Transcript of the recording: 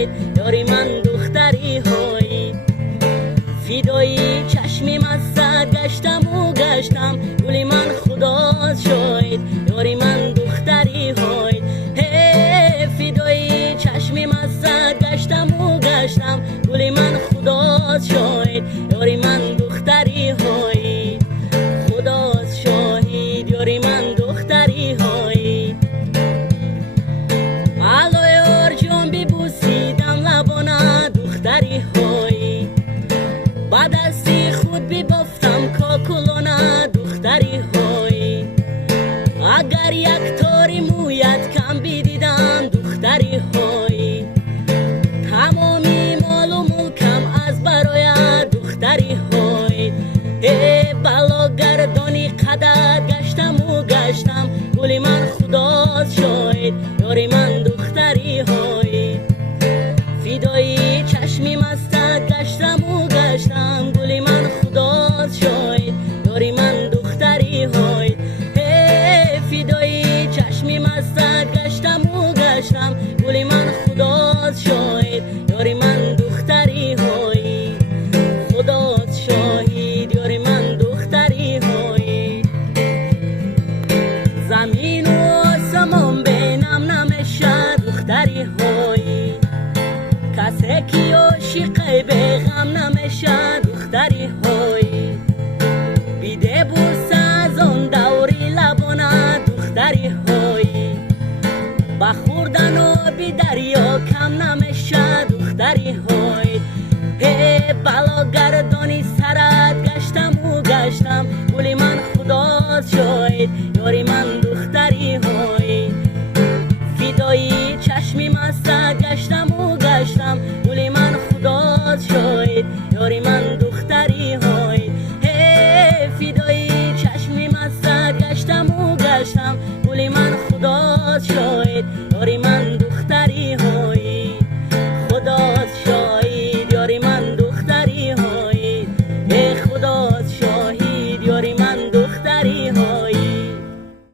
شاید یاری من دختری های فدای چشمی مست گشتم و گشتم گلی من خدا شاید یاری من دختری های فدای چشمی مست گشتم و گشتم گلی من خدا شاید یاری من دختری های خدا شاهد یاری من دختری های علای ارجم ببوسیدم لبانا دختری های با دستی خود ببافتم کاکلونا دختری های اگر یک تاری مویت کم بدیدم دختری های تمامی مال و ملکم از برای دختری های بالا گردانی قدر گشتم و گشتم گلی من خدا شاید یاری من دختری های فدای چشمی مست گشتم و گشتم گلی من خدا شاید یاری من دختری های فدای چشمی مست گشتم و گشتم گلی من خدا شاید یاری من دختری های خدا شاهد یاری من دختری های زمین و آسمان بینم نمیشه دختری های کسی که عاشق به غم نمیشه دختری های بیده بوس از آن دوری لبانا دختری های با خوردن آبی دریا کم نمیشه دختری های بالا گردانی سرت گشتم و گشتم گلی من خدا شاید یاری من دختری های فدای چشمی مست گشتم و گشتم گلی من خدا شاید یاری من دختری های فدای چشمی مست گشتم و گشتم گلی من خدا شاید